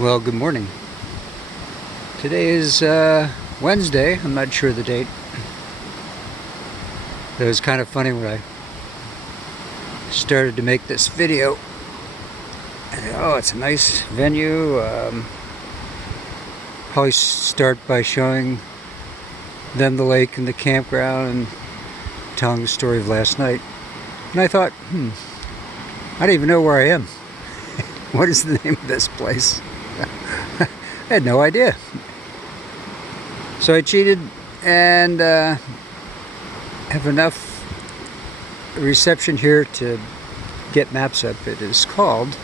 Well, good morning. Today is Wednesday. I'm not sure the date. It was kind of funny when I started to make this video. Oh, it's a nice venue. Probably start by showing them the lake and the campground and telling the story of last night. And I thought, I don't even know where I am. What is the name of this place? I had no idea. So I cheated and have enough reception here to get maps up. It is called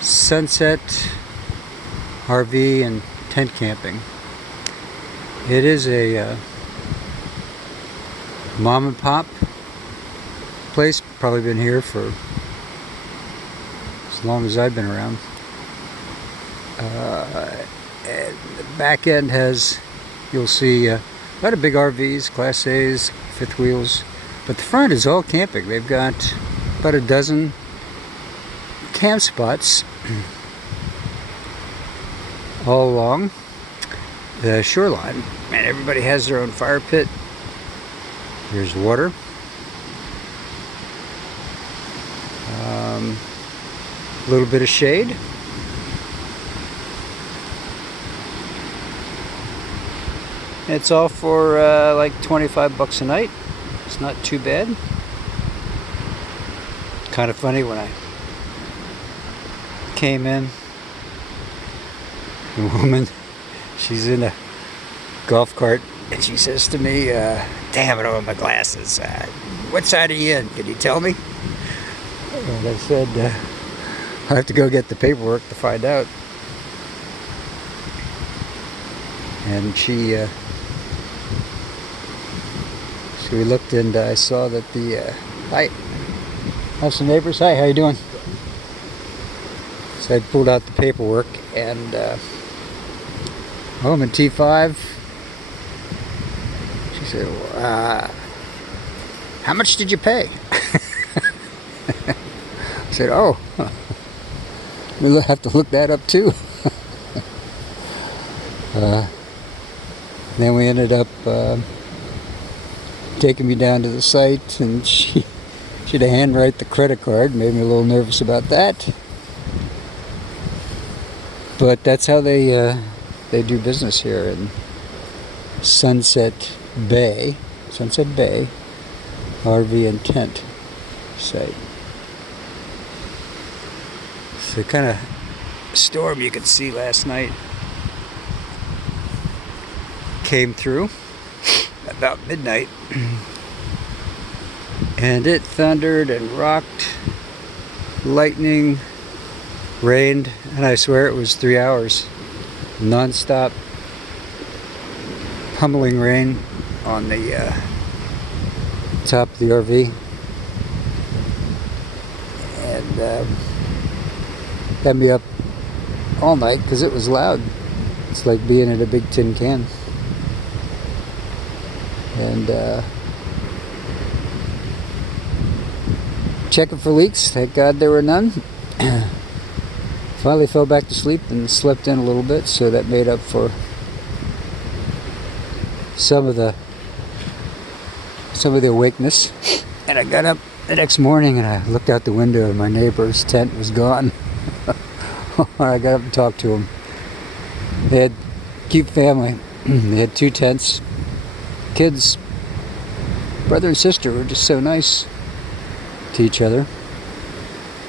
Sunset RV and Tent Camping. It is a mom and pop place. Probably been here for as long as I've been around. And the back end has, you'll see a lot of big RVs, Class A's, fifth wheels, but the front is all camping. They've got about a dozen camp spots all along the shoreline, and everybody has their own fire pit. There's water. A little bit of shade. It's all for like 25 bucks a night. It's not too bad. Kind of funny when I came in, the woman, she's in a golf cart and she says to me, damn, I don't have my glasses. What side are you in? Can you tell me? And I said, I have to go get the paperwork to find out. And so we looked and I saw that hi, have some neighbors. Hi, how you doing? So I pulled out the paperwork and I'm in T5. She said, well, how much did you pay? I said, oh, we'll have to look that up too. Then we ended up taking me down to the site, and she had to handwrite the credit card. Made me a little nervous about that, but that's how they do business here in Sunset Bay RV and tent site. So kind of storm you could see last night came through about midnight, and it thundered and rocked, lightning, rained, and I swear it was 3 hours non-stop pummeling rain on the top of the RV, and had me up all night because it was loud. It's like being in a big tin can. And checking for leaks. Thank God there were none. Finally fell back to sleep and slept in a little bit, so that made up for some of the awakeness. And I got up the next morning and I looked out the window and my neighbor's tent was gone. I got up and talked to them. They had a cute family. They had 2 tents. Kids, brother and sister, were just so nice to each other.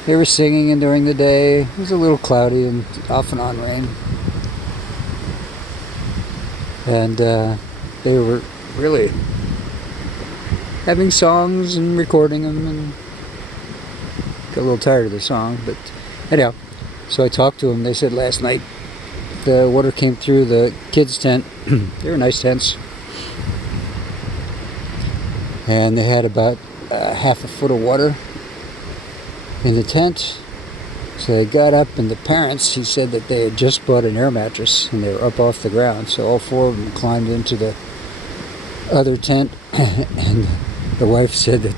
They were singing, and during the day it was a little cloudy and off and on rain. And they were really having songs and recording them, and got a little tired of the song, but anyhow, so I talked to them. They said last night the water came through the kids' tent. They were nice tents. And they had about half a foot of water in the tent. So they got up, and the parents, he said that they had just bought an air mattress and they were up off the ground. So all 4 of them climbed into the other tent, and the wife said that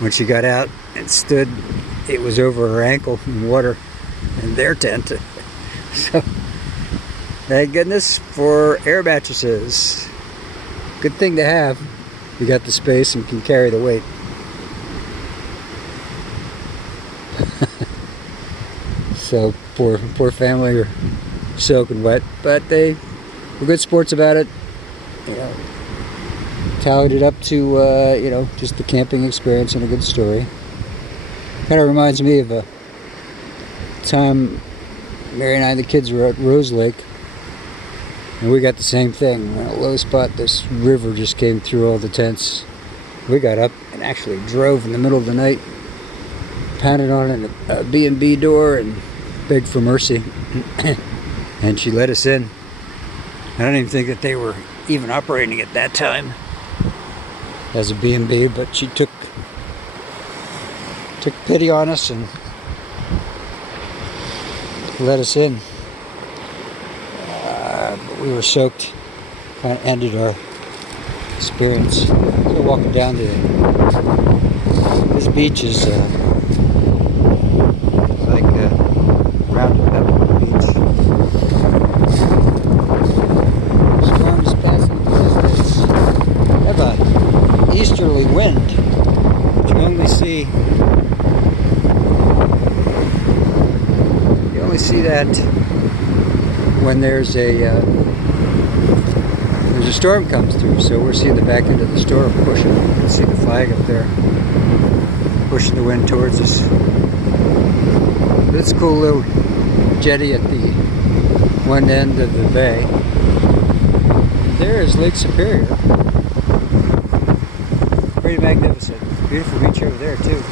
when she got out and stood, it was over her ankle in water. in their tent. So, thank goodness for air mattresses. Good thing to have. You got the space and can carry the weight. So poor family are soaking wet, but they were good sports about it. You know, tallied it up to you know, just the camping experience and a good story. Kind of reminds me of a time Mary and I and the kids were at Rose Lake, and we got the same thing. When at a low spot, this river just came through all the tents. We got up and actually drove in the middle of the night, pounded on a B&B door and begged for mercy. And she let us in. I don't even think that they were even operating at that time as a B&B, but she took pity on us and let us in. But we were soaked. Kind of ended our experience. So walking down to this beach is like Round Pebble Beach. Storms passing through the distance. Have a easterly wind. You only see that when there's a storm comes through. So we're seeing the back end of the storm pushing. You can see the flag up there pushing the wind towards us. This cool little jetty at the one end of the bay. And there is Lake Superior. Pretty magnificent. Beautiful beach over there too.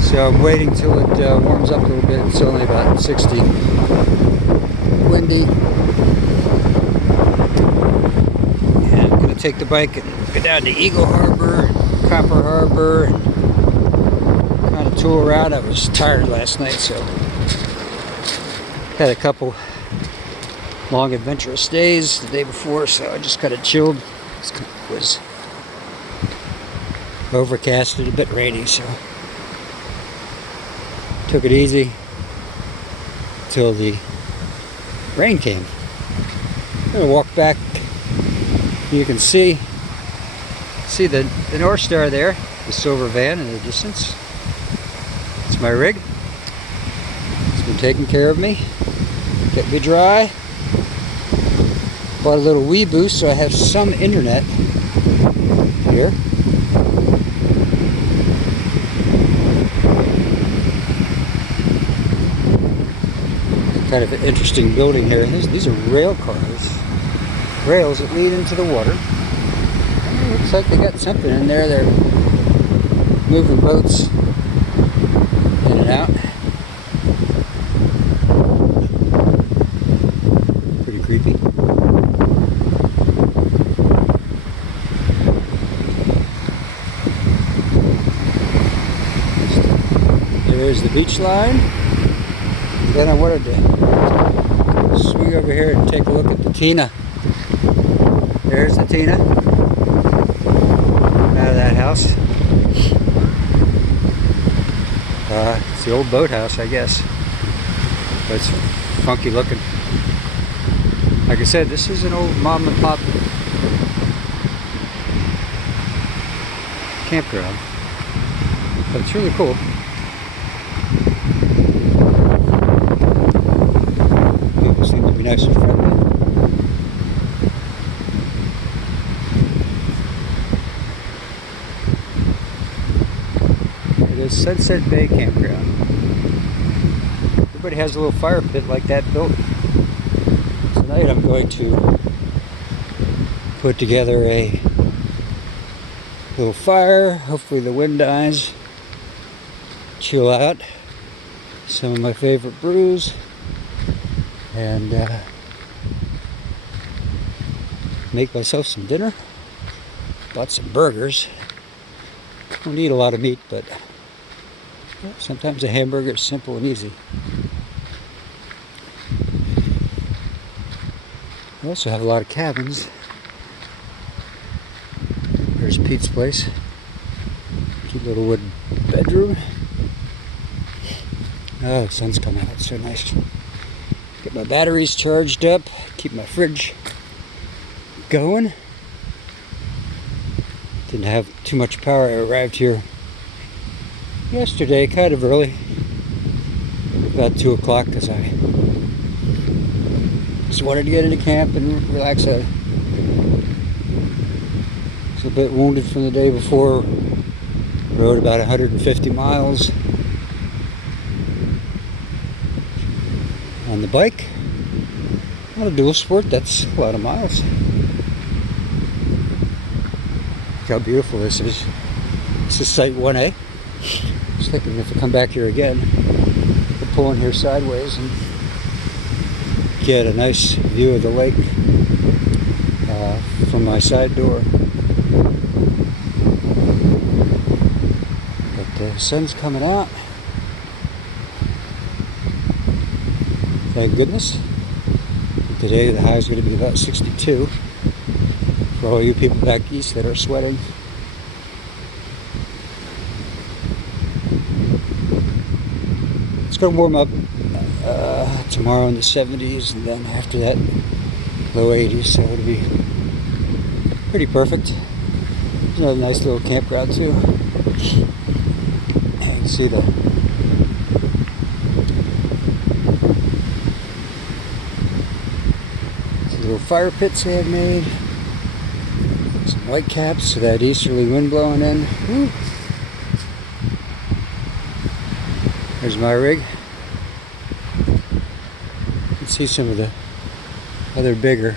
So I'm waiting till it warms up a little bit. It's only about 60. Windy. And I'm going to take the bike and go down to Eagle Harbor and Copper Harbor and kind of tool around. I was tired last night, so had a couple long adventurous days the day before, so I just kind of chilled. It was overcast and a bit rainy, so took it easy till the rain came. I'm gonna walk back. You can see the North Star there, the silver van in the distance. It's my rig. It's been taking care of me, kept me dry. Bought a little Wii Boost so I have some internet here. Kind of an interesting building here. These are rail cars. Rails that lead into the water. And it looks like they got something in there. They're moving boats in and out. Pretty creepy. There's the beach line. Then I wanted to swing over here and take a look at the Tina. There's the Tina out of that house. It's the old boathouse, I guess, but it's funky looking. Like I said, this is an old mom and pop campground, but it's really cool. Seem to be nice and friendly. It is Sunset Bay Campground. Everybody has a little fire pit like that built. Tonight I'm going to put together a little fire. Hopefully the wind dies. Chill out. Some of my favorite brews. And make myself some dinner. Bought some burgers. Don't eat a lot of meat, but sometimes a hamburger is simple and easy. We also have a lot of cabins. There's Pete's place. Cute little wood bedroom. Oh, the sun's coming out. It's so nice. Get my batteries charged up. Keep my fridge going. Didn't have too much power. I arrived here yesterday, kind of early. About 2 o'clock, because I just wanted to get into camp and relax. I was a bit wounded from the day before. Rode about 150 miles on the bike. Not a dual sport, that's a lot of miles. Look how beautiful this is. This is Site 1A. I was thinking if I come back here again, I'll pull in here sideways and get a nice view of the lake from my side door. The sun's coming out. Thank goodness. Today the high is going to be about 62. For all you people back east that are sweating. It's going to warm up tomorrow in the 70s, and then after that low 80s, so it'll be pretty perfect. There's another nice little campground too. See the little fire pits they had made, some white caps, so that easterly wind blowing in. Woo. There's my rig. You can see some of the other bigger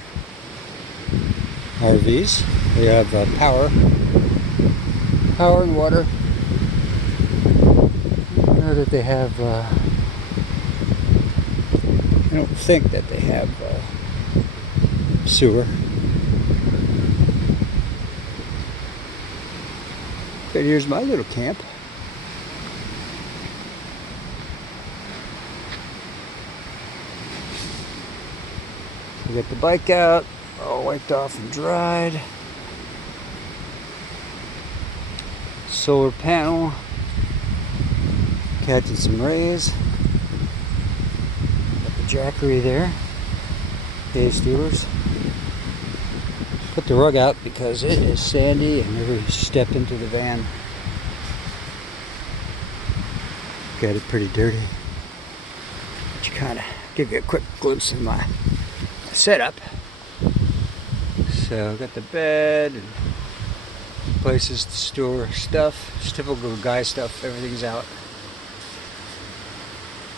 RVs. They have power and water. That they have, I don't think that they have sewer. But here's my little camp. We got the bike out, all wiped off and dried. Solar panel. Catching some rays. Got the Jackery there. Hay Steelers. Put the rug out because it is sandy and every step into the van got it pretty dirty. But you kind of give you a quick glimpse of my setup. So got the bed and places to store stuff. It's typical guy stuff. Everything's out.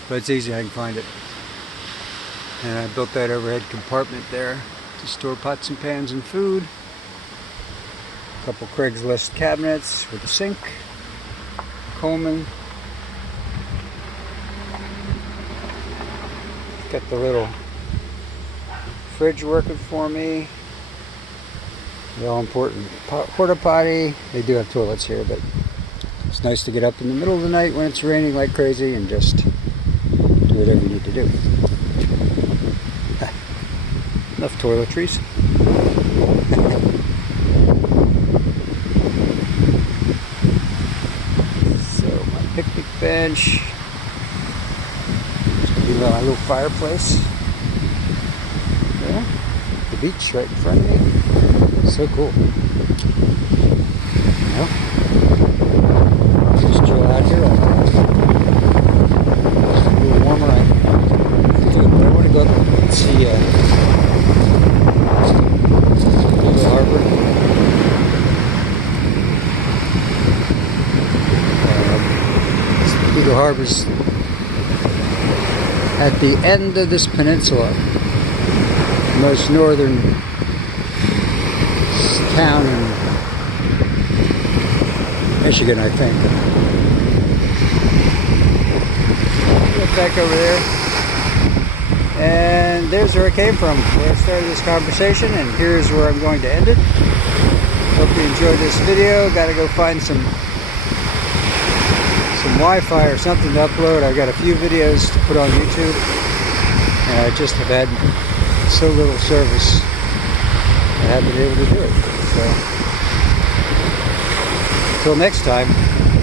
But it's easy, I can find it. And I built that overhead compartment there to store pots and pans and food. A couple Craigslist cabinets with a sink. Coleman. Got the little fridge working for me. The all important porta potty. They do have toilets here, but it's nice to get up in the middle of the night when it's raining like crazy and just do whatever you need to do. Enough toiletries. So my picnic bench. My little fireplace. Yeah. The beach right in front of me. So cool. Well, just chill out here. It's a little warmer. I want to go up and see Eagle Harbor. Eagle Harbor's at the end of this peninsula, the most northern town in Michigan, I think. Look back over there, and there's where I came from, where I started this conversation, and here's where I'm going to end it. Hope you enjoyed this video. Got to go find some Wi-Fi or something to upload. I've got a few videos to put on YouTube, and I just have had so little service I haven't been able to do it. So Until next time.